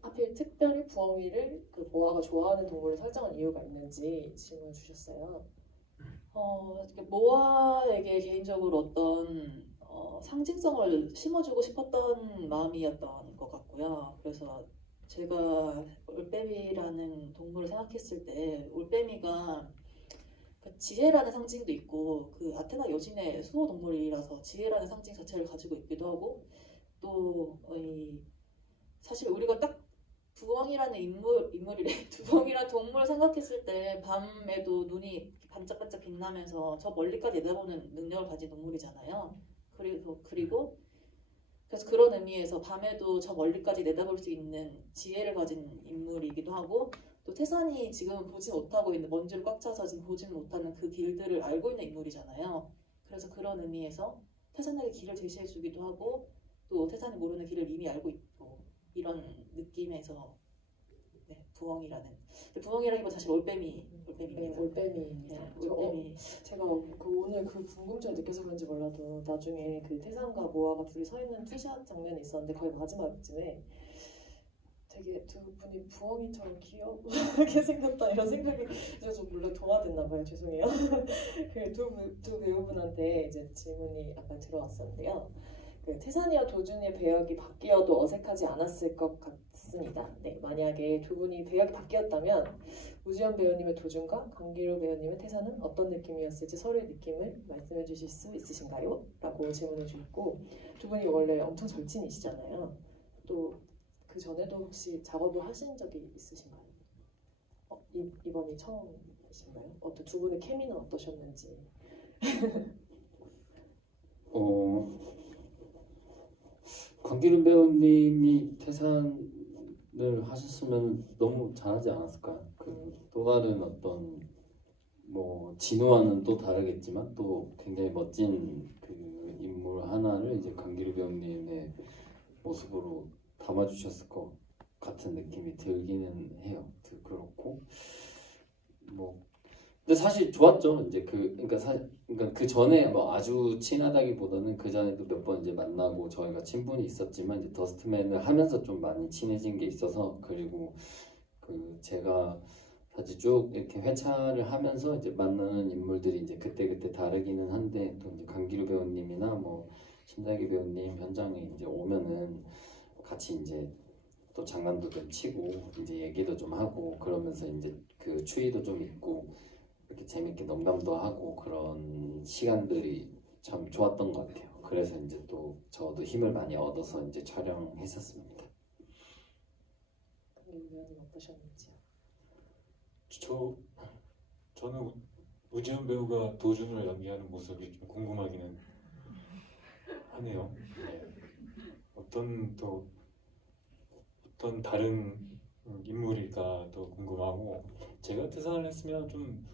하필 특별히 부엉이를 그 모아가 좋아하는 동물을 설정한 이유가 있는지 질문을 주셨어요. 모아에게 개인적으로 어떤 상징성을 심어주고 싶었던 마음이었던 것 같고요. 그래서 제가 올빼미라는 동물을 생각했을 때 올빼미가 지혜라는 상징도 있고 그 아테나 여신의 수호 동물이라서 지혜라는 상징 자체를 가지고 있기도 하고, 또 사실 우리가 딱 두엉이라는 인물이래 두엉이라는 동물을 생각했을 때 밤에도 눈이 반짝반짝 빛나면서 저 멀리까지 내다보는 능력을 가진 동물이잖아요. 그래서 그런 의미에서 밤에도 저 멀리까지 내다볼 수 있는 지혜를 가진 인물이기도 하고, 또 태산이 지금은 보지 못하고 있는 먼지로 꽉 차서 지금 보지는 못하는 그 길들을 알고 있는 인물이잖아요. 그래서 그런 의미에서 태산에게 길을 제시해주기도 하고 또 태산이 모르는 길을 이미 알고 있고 이런 느낌에서 네, 부엉이라는 부엉이라기보다 사실 올빼미입니다. 네, 올빼미입니다. 네, 올빼미. 제가 오늘 그 궁금증을 느껴서 그런지 몰라도 나중에 그 태산과 모아가 둘이 서 있는 투샷 장면이 있었는데 거의 마지막쯤에 되게 두 분이 부엉이처럼 귀엽게 생겼다 이런 생각이 그래서 물론 동화됐나 봐요. 죄송해요. 두 배우분한테 이제 질문이 아까 들어왔었는데요. 그 태산이와 도준이의 배역이 바뀌어도 어색하지 않았을 것 같습니다. 네, 만약에 두 분이 배역이 바뀌었다면 우지연 배우님의 도준과 강기루 배우님의 태산은 어떤 느낌이었을지 서로의 느낌을 말씀해 주실 수 있으신가요? 라고 질문을 주셨고 두 분이 원래 엄청 절친이시잖아요. 또 그 전에도 혹시 작업을 하신 적이 있으신가요? 이번이 처음이신가요? 두 분의 케미는 어떠셨는지. 강기름 배우님이 태산을 하셨으면 너무 잘하지 않았을까? 그 또 다른 어떤 뭐 진우와는 또 다르겠지만 또 굉장히 멋진 그 인물 하나를 이제 강기름 배우님의 모습으로 담아주셨을 것 같은 느낌이 들기는 해요. 그렇고 뭐 근데 사실 좋았죠. 이제 그러니까 그 전에 뭐 아주 친하다기보다는 그 전에도 몇 번 이제 만나고 저희가 친분이 있었지만 이제 더스트맨을 하면서 좀 많이 친해진 게 있어서 그리고 그 제가 사실 쭉 이렇게 회차를 하면서 이제 만나는 인물들이 이제 그때 다르기는 한데 또 이제 강기루 배우님이나 뭐 신자기 배우님 현장에 이제 오면은 같이 이제 또 장난도 좀 치고 이제 얘기도 좀 하고 그러면서 이제 그 추위도 좀 있고 이렇게 재밌게 농담도 하고 그런 시간들이 참 좋았던 것 같아요. 그래서 이제 또 저도 힘을 많이 얻어서 이제 촬영했었습니다. 강기루 배우님 어떠셨는지요? 저는 우지연 배우가 도준을 연기하는 모습이 좀 궁금하기는 하네요. 네. 어떤 다른 인물일까 또 궁금하고 제가 태산을 했으면 좀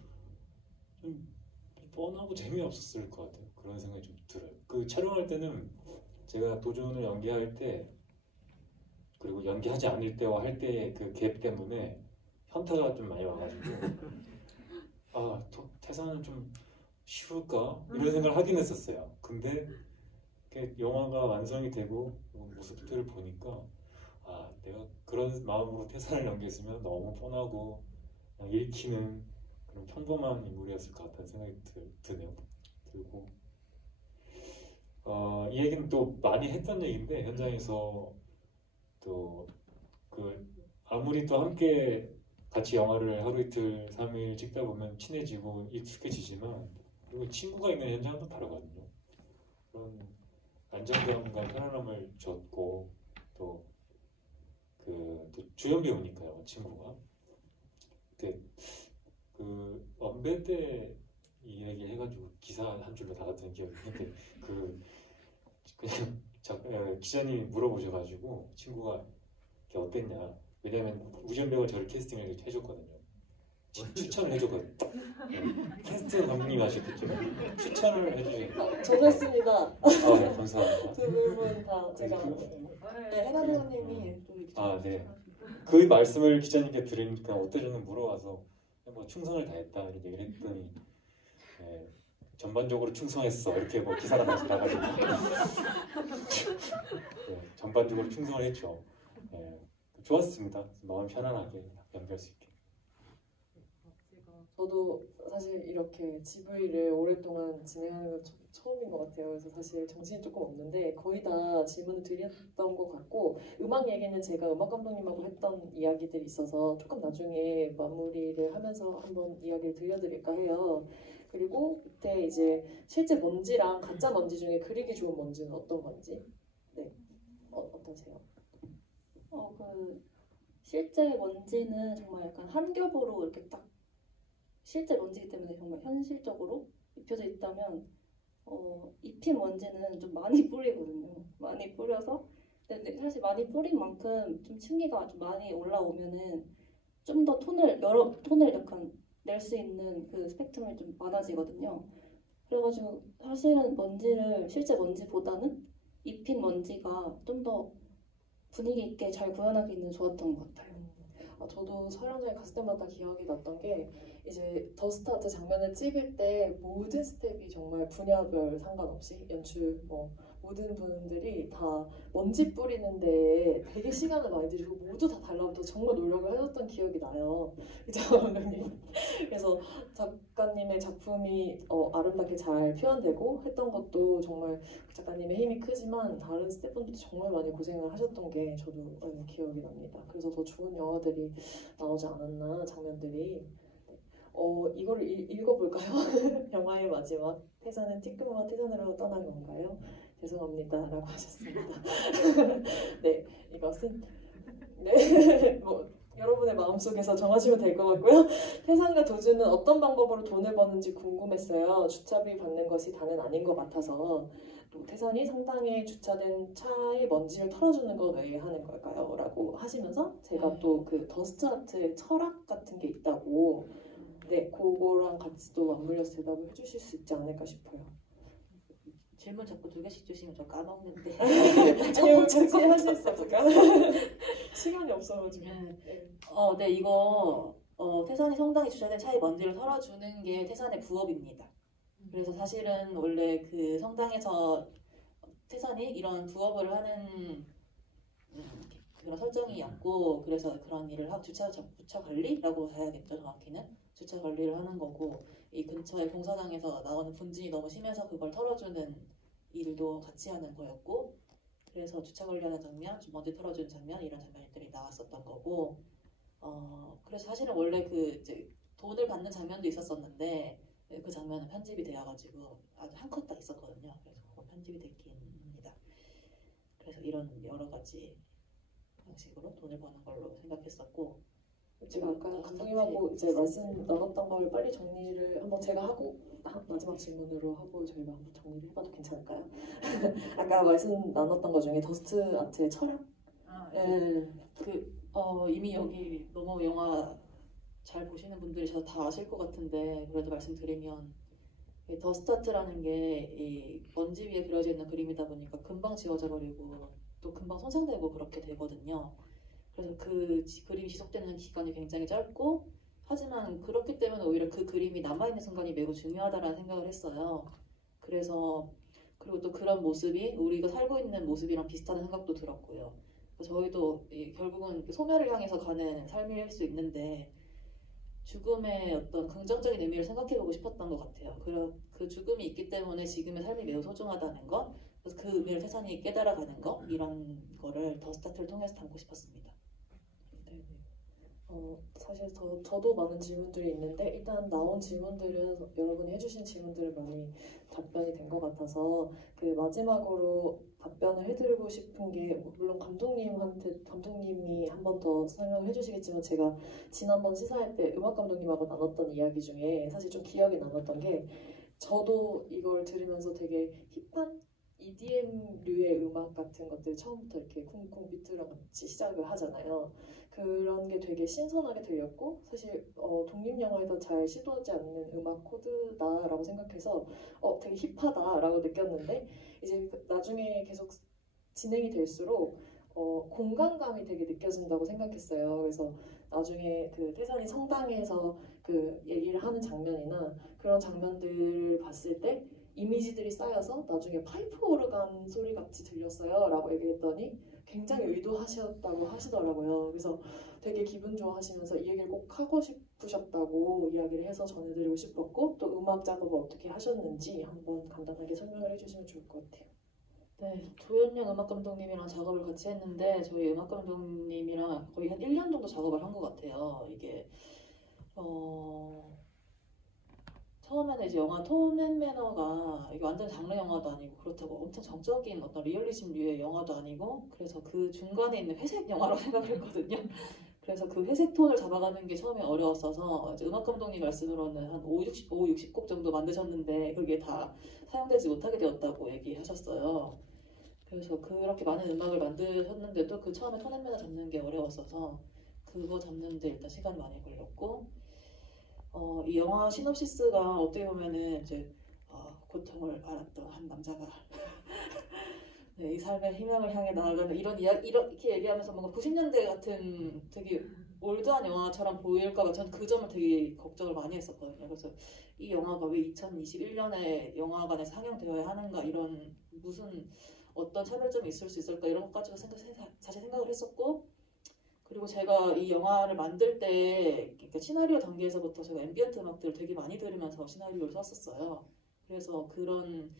뻔하고 재미없었을 것 같아요. 그런 생각이 좀 들어요. 그 촬영할 때는 제가 도준을 연기할 때 그리고 연기하지 않을 때와 할 때의 그 갭 때문에 현타가 좀 많이 와가지고 태산은 좀 쉬울까? 이런 생각을 하긴 했었어요. 근데 영화가 완성이 되고 모습들을 보니까 내가 그런 마음으로 태산을 연기했으면 너무 뻔하고 그냥 읽히는 그런 평범한 인물이었을 것 같다는 생각이 드네요. 들고 이 얘기는 또 많이 했던 얘기인데 현장에서 또 아무리 또 함께 같이 영화를 하루 이틀 3일 찍다 보면 친해지고 익숙해지지만 그리고 친구가 있는 현장은 또 다르거든요. 그런 안정감과 편안함을 줬고 또 주연 배우니까요 친구가 그때 그 언배 때 이 얘기를 해가지고 기사 한 줄로 나갔던 기억이 있는데 그냥 기자님이 물어보셔가지고 친구가 어땠냐 왜냐면 우지연 배우가 저를 캐스팅을 해줬거든요. 추천을 해줬거든요. 캐스팅 감독님 하셨겠죠. 추천을 해주세요. 저도 했습니다. 네, 감사합니다. 두 분 다 제가 해나 배우님이 또 이렇게 네. 그 말씀을 기자님께 들으니까 어떠셨는지 물어와서 뭐 충성을 다했다 이런 얘기를 했더니 전반적으로 충성했어 이렇게 뭐 기사가 나가지고 전반적으로 충성을 했죠. 좋았습니다. 마음 편안하게 연기할 수 있게. 저도 사실 이렇게 GV를 오랫동안 진행하는 건 처음인 것 같아요. 그래서 사실 정신이 조금 없는데 거의 다 질문을 드렸던 것 같고 음악 얘기는 제가 음악 감독님하고 했던 이야기들이 있어서 조금 나중에 마무리를 하면서 한번 이야기를 들려드릴까 해요. 그리고 그때 이제 실제 먼지랑 가짜 먼지 중에 그리기 좋은 먼지는 어떤 건지 어떠세요? 실제 먼지는 정말 약간 한 겹으로 이렇게 딱 실제 먼지이기 때문에 정말 현실적으로 입혀져 있다면 입힌 먼지는 좀 많이 뿌리거든요. 많이 뿌려서 근데 사실 많이 뿌린 만큼 좀 층기가 좀 많이 올라오면은 좀 더 여러 톤을 약간 낼 수 있는 그 스펙트럼이 좀 많아지거든요. 그래가지고 사실은 실제 먼지보다는 입힌 먼지가 좀 더 분위기 있게 잘 구현하기는 좋았던 것 같아요. 저도 촬영장에 갔을 때마다 기억이 났던 게 이제 더스트 아트 장면을 찍을 때 모든 스텝이 정말 분야별 상관없이 연출 모든 분들이 다 먼지 뿌리는데 되게 시간을 많이 들이고 모두 다 달라붙어 정말 노력을 하셨던 기억이 나요. 그죠, 감독님? 그래서 작가님의 작품이 아름답게 잘 표현되고 했던 것도 정말 작가님의 힘이 크지만 다른 스태프분들도 정말 많이 고생을 하셨던 게 저도 기억이 납니다. 그래서 더 좋은 영화들이 나오지 않았나, 장면들이. 이거를 읽어볼까요? 영화의 마지막, 태산은 티끌모아 태산으로 떠난 건가요? 죄송합니다 라고 하셨습니다. 네, 이것은 여러분의 마음속에서 정하시면 될 것 같고요. 태산과 도주는 어떤 방법으로 돈을 버는지 궁금했어요. 주차비 받는 것이 다는 아닌 것 같아서. 또 태산이 성당에 주차된 차의 먼지를 털어주는 건 왜 하는 걸까요? 라고 하시면서 제가 또 그 더스트 아트의 철학 같은 게 있다고, 네, 그거랑 같이 또 맞물려서 대답을 해주실 수 있지 않을까 싶어요. 질문 자꾸 2개씩 주시면 저 까먹는데. 아니요, 같이 하실 수 없을까? 시간이 없어가지고. 네, 이거 태산이 성당에 주차된 차의 먼지를 털어주는 게 태산의 부업입니다. 그래서 사실은 원래 그 성당에서 태산이 이런 부업을 하는 그런 설정이었고, 그래서 그런 일을 하고 주차 관리라고 해야겠죠, 정확히는. 주차 관리를 하는 거고, 이 근처에 공사장에서 나오는 분진이 너무 심해서 그걸 털어주는 일도 같이 하는 거였고, 그래서 주차 관리하는 장면, 먼지 털어주는 장면, 이런 장면들이 나왔었던 거고, 그래서 사실은 원래 이제 돈을 받는 장면도 있었었는데 그 장면은 편집이 되어가지고 아주 한 컷 다 있었거든요. 그래서 그건 편집이 됐긴 합니다. 그래서 이런 여러 가지 방식으로 돈을 버는 걸로 생각했었고, 제가 아까 감독님하고 이제 말씀 나눴던 걸 빨리 정리를 한번 제가 하고 마지막 질문으로 하고 저희가 한번 정리를 해봐도 괜찮을까요? 아까 말씀 나눴던 것 중에 더스트 아트의 철학? 이미 여기 너무 영화 잘 보시는 분들이 다 아실 것 같은데 그래도 말씀드리면, 더스트 아트라는 게 이 먼지 위에 그려져 있는 그림이다 보니까 금방 지워져 버리고 또 금방 손상되고 그렇게 되거든요. 그래서 그 그림이 지속되는 기간이 굉장히 짧고, 하지만 그렇기 때문에 오히려 그 그림이 남아있는 순간이 매우 중요하다라는 생각을 했어요. 그래서 그리고 또 그런 모습이 우리가 살고 있는 모습이랑 비슷하다는 생각도 들었고요. 저희도 결국은 소멸을 향해서 가는 삶일 수 있는데 죽음의 어떤 긍정적인 의미를 생각해보고 싶었던 것 같아요. 그 죽음이 있기 때문에 지금의 삶이 매우 소중하다는 것, 그래서 그 의미를 태산이 깨달아가는 것, 이런 거를 더스트 아트를 통해서 담고 싶었습니다. 사실 저도 많은 질문들이 있는데 일단 나온 질문들은 여러분이 해주신 질문들은 많이 답변이 된 것 같아서 그 마지막으로 답변을 해드리고 싶은 게, 물론 감독님이 한 번 더 설명을 해주시겠지만 제가 지난번 시사회 때 음악 감독님하고 나눴던 이야기 중에 사실 좀 기억에 남았던 게, 저도 이걸 들으면서 되게 힙한 EDM류의 음악 같은 것들 처음부터 이렇게 쿵쿵 비트랑 같이 시작을 하잖아요. 그런 게 되게 신선하게 들렸고, 사실 독립영화에서 잘 시도하지 않는 음악 코드다라고 생각해서 되게 힙하다라고 느꼈는데, 이제 나중에 계속 진행이 될수록 공간감이 되게 느껴진다고 생각했어요. 그래서 나중에 그 태산이 성당에서 그 얘기를 하는 장면이나 그런 장면들을 봤을 때 이미지들이 쌓여서 나중에 파이프 오르간 소리 같이 들렸어요 라고 얘기했더니 굉장히 의도하셨다고 하시더라고요. 그래서 되게 기분 좋아하시면서 이 얘기를 꼭 하고 싶으셨다고 이야기를 해서 전해드리고 싶었고, 또 음악 작업을 어떻게 하셨는지 한번 간단하게 설명을 해주시면 좋을 것 같아요. 네, 조현영 음악 감독님이랑 작업을 같이 했는데 저희 음악 감독님이랑 거의 한 1년 정도 작업을 한 것 같아요. 이게 처음에는 이제 영화 톰 앤 매너가 이게 완전 장르 영화도 아니고 그렇다고 엄청 정적인 어떤 리얼리즘류의 영화도 아니고, 그래서 그 중간에 있는 회색 영화로 생각을 했거든요. 그래서 그 회색 톤을 잡아가는 게 처음에 어려웠어서 이제 음악 감독님 말씀으로는 한 60곡 정도 만드셨는데 그게 다 사용되지 못하게 되었다고 얘기하셨어요. 그래서 그렇게 많은 음악을 만드셨는데도 그 처음에 톤 앤 매너 잡는 게 어려웠어서 그거 잡는데 일단 시간이 많이 걸렸고 이 영화 시놉시스가 어떻게 보면은 이제 고통을 알았던 한 남자가 네, 이 삶의 희망을 향해 나아가는 이런 이야기 이렇게 얘기하면서 뭔가 90년대 같은 되게 올드한 영화처럼 보일까봐 전 그 점을 되게 걱정을 많이 했었거든요. 그래서 이 영화가 왜 2021년에 영화관에 상영되어야 하는가 이런 무슨 어떤 차별점이 있을 수 있을까 이런 것까지도 사실 생각을 했었고 그리고 제가 이 영화를 만들 때 그러니까 시나리오 단계에서부터 제가 앰비언트 음악들을 되게 많이 들으면서 시나리오를 썼었어요. 그래서 그런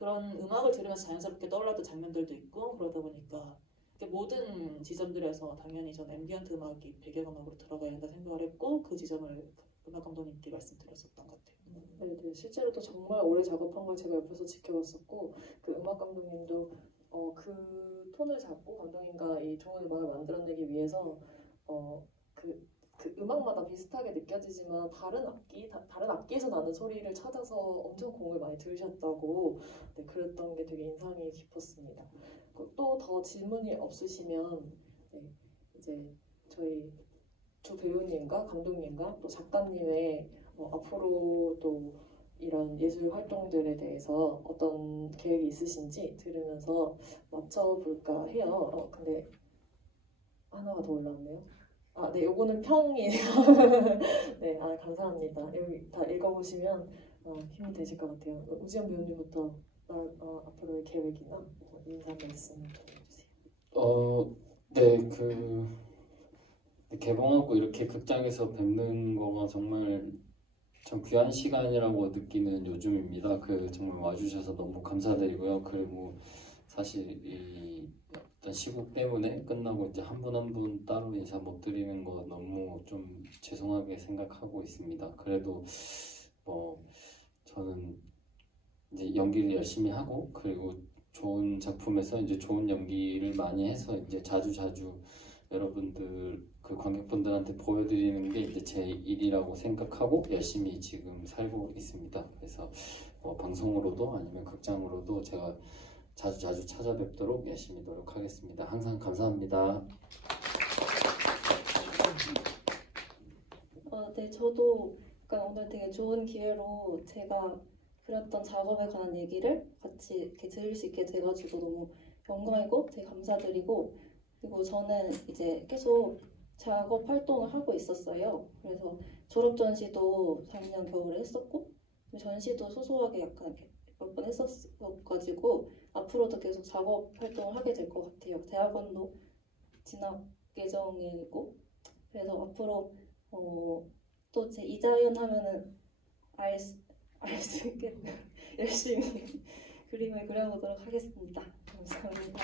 음악을 들으면서 자연스럽게 떠올랐던 장면들도 있고 그러다 보니까 모든 지점들에서 당연히 전 앰비언트 음악이 배경음악으로 들어가야 한다 생각을 했고 그 지점을 음악 감독님께 말씀드렸었던 것 같아요. 네, 실제로도 정말 오래 작업한 걸 제가 옆에서 지켜봤었고 그 음악 감독님도 그 톤을 잡고 감독님과 이 좋은 음악을 만들어내기 위해서 그 음악마다 비슷하게 느껴지지만 다른 악기에서 나는 소리를 찾아서 엄청 공을 많이 들으셨다고 네, 그랬던 게 되게 인상이 깊었습니다. 또 더 질문이 없으시면 네, 이제 저희 두 배우님과 감독님과 또 작가님의 앞으로 또 이런 예술 활동들에 대해서 어떤 계획이 있으신지 들으면서 맞춰볼까 해요. 근데 하나가 더 올라왔네요. 네, 요거는 평이에요. 네, 감사합니다. 여기 다 읽어보시면 힘이 되실 것 같아요. 우지연 배우님부터 앞으로의 계획이나 인사 말씀 좀 해주세요. 네, 개봉하고 이렇게 극장에서 뵙는 거가 정말 참 귀한 시간이라고 느끼는 요즘입니다. 정말 와주셔서 너무 감사드리고요. 그리고 사실 이 어떤 시국 때문에 끝나고 이제 한 분 한 분 따로 인사 못 드리는 거 너무 좀 죄송하게 생각하고 있습니다. 그래도 저는 이제 연기를 열심히 하고 그리고 좋은 작품에서 이제 좋은 연기를 많이 해서 이제 자주 여러분들 관객분들한테 보여드리는 게 이제 제 일이라고 생각하고 열심히 지금 살고 있습니다. 그래서 방송으로도 아니면 극장으로도 제가 자주 찾아뵙도록 열심히 노력하겠습니다. 항상 감사합니다. 네, 저도 오늘 되게 좋은 기회로 제가 그렸던 작업에 관한 얘기를 같이 이렇게 들을 수 있게 돼가지고 너무 영광이고 되게 감사드리고 그리고 저는 이제 계속 작업 활동을 하고 있었어요. 그래서 졸업 전시도 작년 겨울에 했었고 전시도 소소하게 약간 이렇게 몇 번 했었어가지고 앞으로도 계속 작업 활동을 하게 될 것 같아요. 대학원도 진학 예정이고 그래서 앞으로 또 제 이자연 하면은 알 수 있겠네요. 열심히 그림을 그려보도록 하겠습니다. 감사합니다.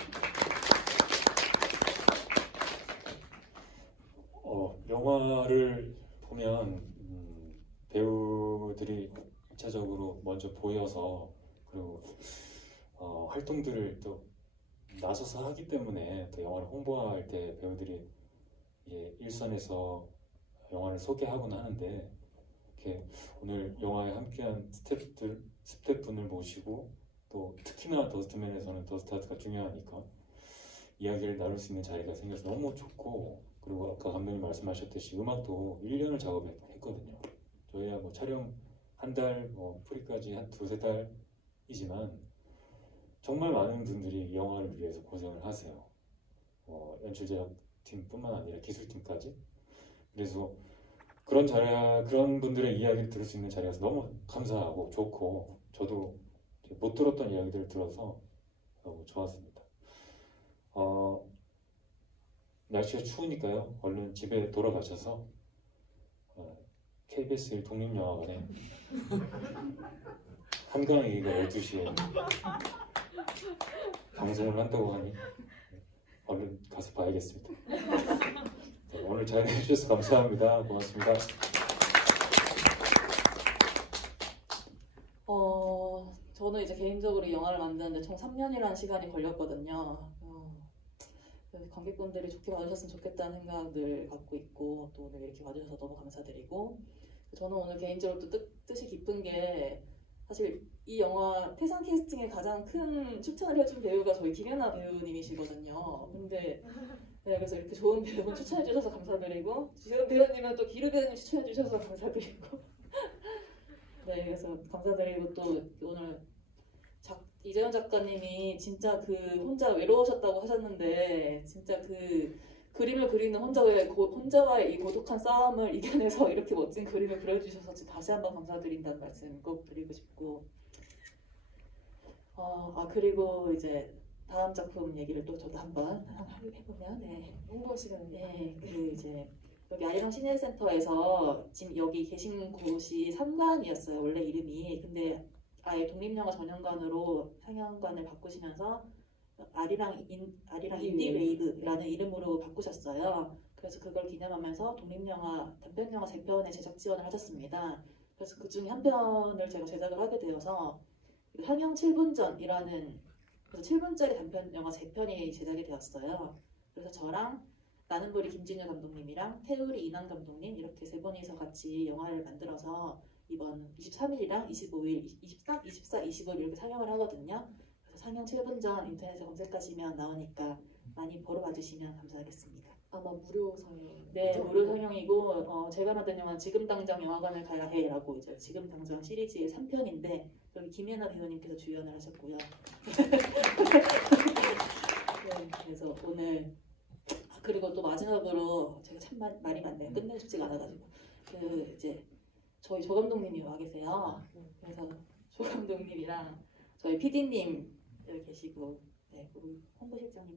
영화를 보면 배우들이 일차적으로 먼저 보여서 그리고 활동들을 또 나서서 하기 때문에 또 영화를 홍보할 때 배우들이 일선에서 영화를 소개하곤 하는데 이렇게 오늘 영화에 함께한 스태프분을 모시고 또 특히나 더스트맨에서는 더스트아트가 중요하니까 이야기를 나눌 수 있는 자리가 생겨서 너무 좋고 그리고 아까 감독님 말씀하셨듯이 음악도 1년을 작업했거든요. 저희야 촬영 한 달, 프리까지 한 두세 달이지만 정말 많은 분들이 이 영화를 위해서 고생을 하세요. 연출 제작팀뿐만 아니라 기술팀까지. 그래서 그런 분들의 이야기를 들을 수 있는 자리라서 너무 감사하고 좋고 저도 못 들었던 이야기들을 들어서 너무 좋았습니다. 날씨가 추우니까요. 얼른 집에 돌아가셔서 KBS 1 독립영화관에 한강이가 12시에 방송을 한다고 하니 얼른 가서 봐야겠습니다. 네, 오늘 잘 해주셔서 감사합니다. 고맙습니다. 저는 이제 개인적으로 이 영화를 만드는데 총 3년이라는 시간이 걸렸거든요. 그래서 관객분들이 좋게 봐주셨으면 좋겠다는 생각을 갖고 있고 또 오늘 이렇게 봐주셔서 너무 감사드리고 저는 오늘 개인적으로 또 뜻이 깊은 게 사실 이 영화 태산 캐스팅에 가장 큰 추천을 해준 배우가 저희 김연아 배우님이시거든요. 근데 네, 그래서 이렇게 좋은 배우분 추천해 주셔서 감사드리고 지금 배우님은 또 기루 배우님 추천해 주셔서 감사드리고 네, 그래서 감사드리고 또 오늘 이재현 작가님이 진짜 그 혼자 외로우셨다고 하셨는데 진짜 그 그림을 그리는 혼자와의 이 고독한 싸움을 이겨내서 이렇게 멋진 그림을 그려주셔서 다시 한번 감사드린다는 말씀 꼭 드리고 싶고 그리고 이제 다음 작품 얘기를 또 저도 한번 해보면 홍보 시간입니다. 그 이제 여기 아리랑 시내센터에서 지금 여기 계신 곳이 3관이었어요 원래 이름이. 근데 아예 독립영화 전용관으로 상영관을 바꾸시면서 아리랑 인디웨이브라는 이름으로 바꾸셨어요. 그래서 그걸 기념하면서 독립영화 단편영화 3편의 제작 지원을 하셨습니다. 그래서 그 중에 한 편을 제가 제작을 하게 되어서 상영 7분 전이라는 그래서 7분짜리 단편영화 3편이 제작이 되었어요. 그래서 저랑 나는부리 김진유 감독님이랑 태우리 이난 감독님 이렇게 3분이서 같이 영화를 만들어서 이번 23일이랑 25일, 23, 24, 25일 이렇게 상영을 하거든요. 그래서 상영 7분 전 인터넷에 검색하시면 나오니까 많이 보러 와주시면 감사하겠습니다. 아마 무료 상영. 네, 무료 상영이고 제가 만든 영화는 지금 당장 영화관을 가야 해라고 이제 지금 당장 시리즈의 3편인데 여기 김예나 배우님께서 주연을 하셨고요. 네, 그래서 오늘 그리고 또 마지막으로 제가 참 말이 많네요. 끝내고 싶지가 않아가지고 그 이제 저희 조 감독님이 와 계세요. 그래서 조 감독님이랑 저희 PD님 계시고 네, 그리고 홍보실장님